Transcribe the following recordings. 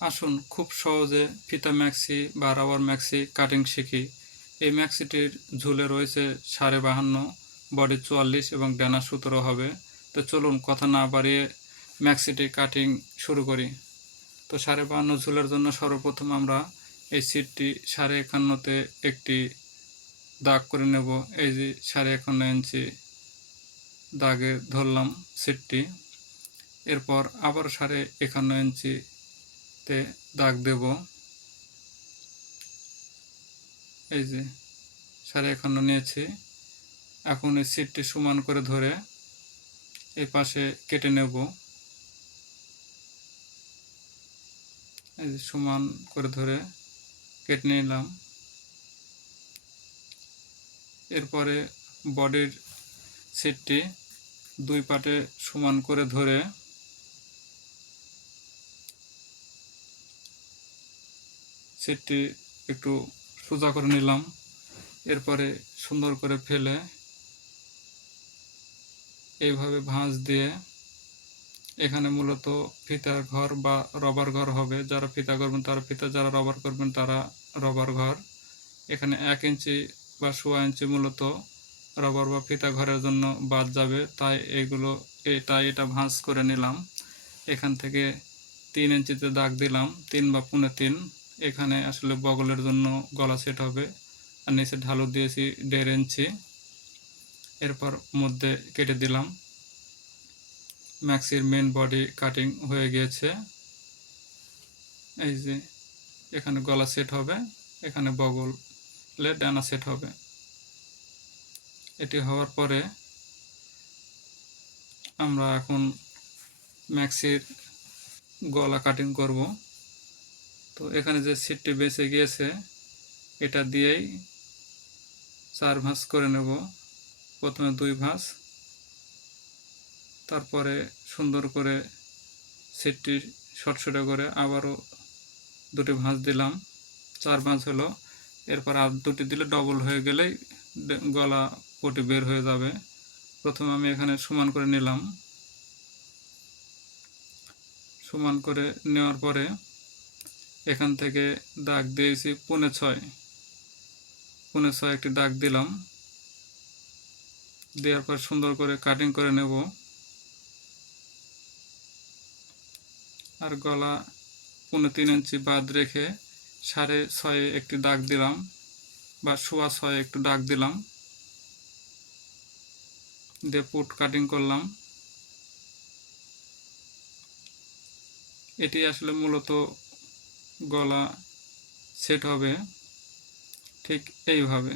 আসুন খুব সহজে ফিতা ম্যাক্সি বা রাবার ম্যাক্সি কাটিং শিখি। এই ম্যাক্সিটির ঝুলে রয়েছে 52.5, বডি 44 এবং ডানা 17 হবে। তো চলুন কথা না বাড়িয়ে ম্যাক্সিটি কাটিং শুরু করি। তো 52.5 ঝুলের জন্য সর্বপ্রথম আমরা এই সিটটি 51.5-তে একটি দাগ করে নেব। এই যে 51.5 ইঞ্চি দাগে ধরলাম সিটটি। এরপর আবার 51.5 ইঞ্চিতে দাগ দেব। এই যে 51.5 নিয়েছি। এখন এই সিটটি সমান করে ধরে এই পাশে কেটে নেব। এই যে সমান করে ধরে কেটে নিলাম। এরপরে বডির সিটটি দুই পাটে সমান করে ধরে সিটটি একটু সোজা করে নিলাম। এরপরে সুন্দর করে ফেলে এইভাবে ভাঁজ দিয়ে এখানে মূলত ফিতার ঘর বা রবার ঘর হবে। যারা ফিতা করবেন তারা ফিতা, যারা রবার করবেন তারা রবার ঘর। এখানে 1 ইঞ্চি বা 1.25 ইঞ্চি মূলত রবার বা ফিতা ঘরের জন্য বাদ যাবে, তাই এটা ভাঁজ করে নিলাম। এখান থেকে 3 ইঞ্চিতে দাগ দিলাম, 3 বা 3.25। এখানে আসলে বগলের জন্য গলা সেট হবে। আর নিচে ঢালু দিয়েছি 1.5 ইঞ্চি। এরপর মধ্যে কেটে দিলাম। ম্যাক্সির মেন বডি কাটিং হয়ে গিয়েছে। এই যে এখানে গলা সেট হবে, এখানে বগলে ডানা সেট হবে। এটি হওয়ার পরে আমরা এখন ম্যাক্সির গলা কাটিং করব। তো এখানে যে সিটটি বেঁচে গিয়েছে এটা দিয়েই 4 ভাঁজ করে নেব। প্রথমে 2 ভাঁজ, তারপরে সুন্দর করে সিটটি শর্ট করে আবারও 2টি ভাঁজ দিলাম, 4 ভাঁজ হলো। এরপর আর 2টি দিলে ডবল হয়ে গেলেই গলা পটি বের হয়ে যাবে। প্রথমে আমি এখানে সমান করে নিলাম। সমান করে নেওয়ার পরে এখান থেকে দাগ দিয়েছি 5.5 একটি দাগ দিলাম। দেওয়ার পর সুন্দর করে কাটিং করে নেব। আর গলা 3.25 ইঞ্চি বাদ রেখে 6.5 একটি দাগ দিলাম বা 6.25 একটু দাগ দিলাম, দিয়ে পুট কাটিং করলাম। এটি আসলে মূলত গলা সেট হবে ঠিক এইভাবে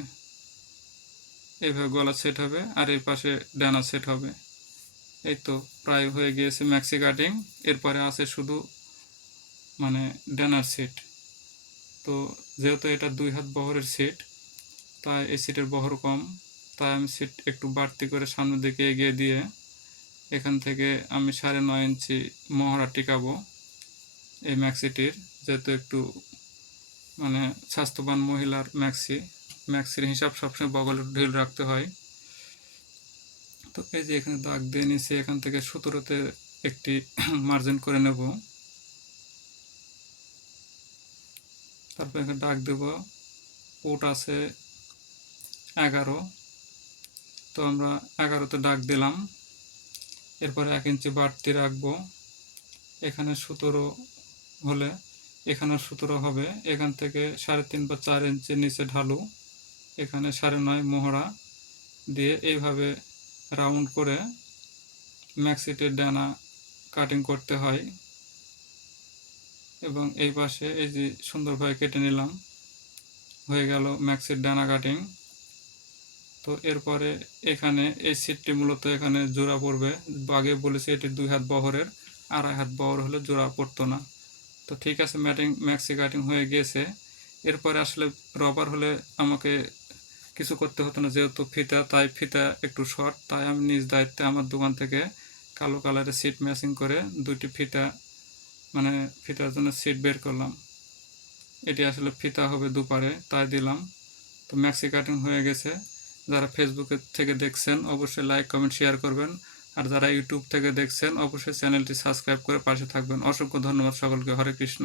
গলা সেট হবে আর এই পাশে ডানা সেট হবে। এই তো প্রায় হয়ে গিয়েছে ম্যাক্সি কাটিং। এরপরে আছে শুধু ডানার সেট। তো যেহেতু এটা 2 হাত বহরের সেট, তাই এই সিটের বহর কম, তাই আমি সিট একটু বাড়তি করে সামনের দিকে এগিয়ে দিয়ে এখান থেকে আমি 9.5 ইঞ্চি মহড়া টিকাবো এই ম্যাক্সিটির। যেহেতু একটু স্বাস্থ্যবান মহিলার ম্যাক্সির হিসাব সবসময় বগলে ঢিল রাখতে হয়। তো এই যে এখানে দাগ দিয়ে নিয়েছি, এখান থেকে 17তে একটি মার্জিন করে নেব। তারপর এখানে দাগ দেব। পুট আছে 11, তো আমরা 11তে দাগ দিলাম। এরপরে 1 ইঞ্চি বাড়তি রাখবো। এখানে 17 হলে এখানে 17 হবে। এখান থেকে 3.5 বা 4 ইঞ্চি নিচে ঢালু, এখানে 9.5 মোহরা দিয়ে এইভাবে রাউন্ড করে ম্যাক্সিটির ডানা কাটিং করতে হয়। এবং এই পাশে এই যে সুন্দরভাবে কেটে নিলাম, হয়ে গেল ম্যাক্সির ডানা কাটিং। তো এরপরে এখানে এই সিটটি মূলত এখানে জোড়া পড়বে। আগে বলেছি এটি 2 হাত বহরের, 2.5 হাত বহর হলে জোড়া পড়তো না। তো ঠিক আছে, ম্যাক্সি কাটিং হয়ে গিয়েছে। এরপরে আসলে রবার হলে আমাকে কিছু করতে হতো না, যেহেতু ফিতা একটু শর্ট, তাই আমি নিজ দায়িত্বে আমার দোকান থেকে কালো কালারের সিট ম্যাচিং করে 2টি ফিতার জন্য সিট বের করলাম। এটি আসলে ফিতা হবে দুপারে, তাই দিলাম। তো ম্যাক্সি কাটিং হয়ে গেছে। যারা ফেসবুকে থেকে দেখছেন অবশ্যই লাইক কমেন্ট শেয়ার করবেন, আর যারা ইউটিউব থেকে দেখছেন অবশ্যই চ্যানেলটি সাবস্ক্রাইব করে পাশে থাকবেন। অসংখ্য ধন্যবাদ সকলকে। হরে কৃষ্ণ।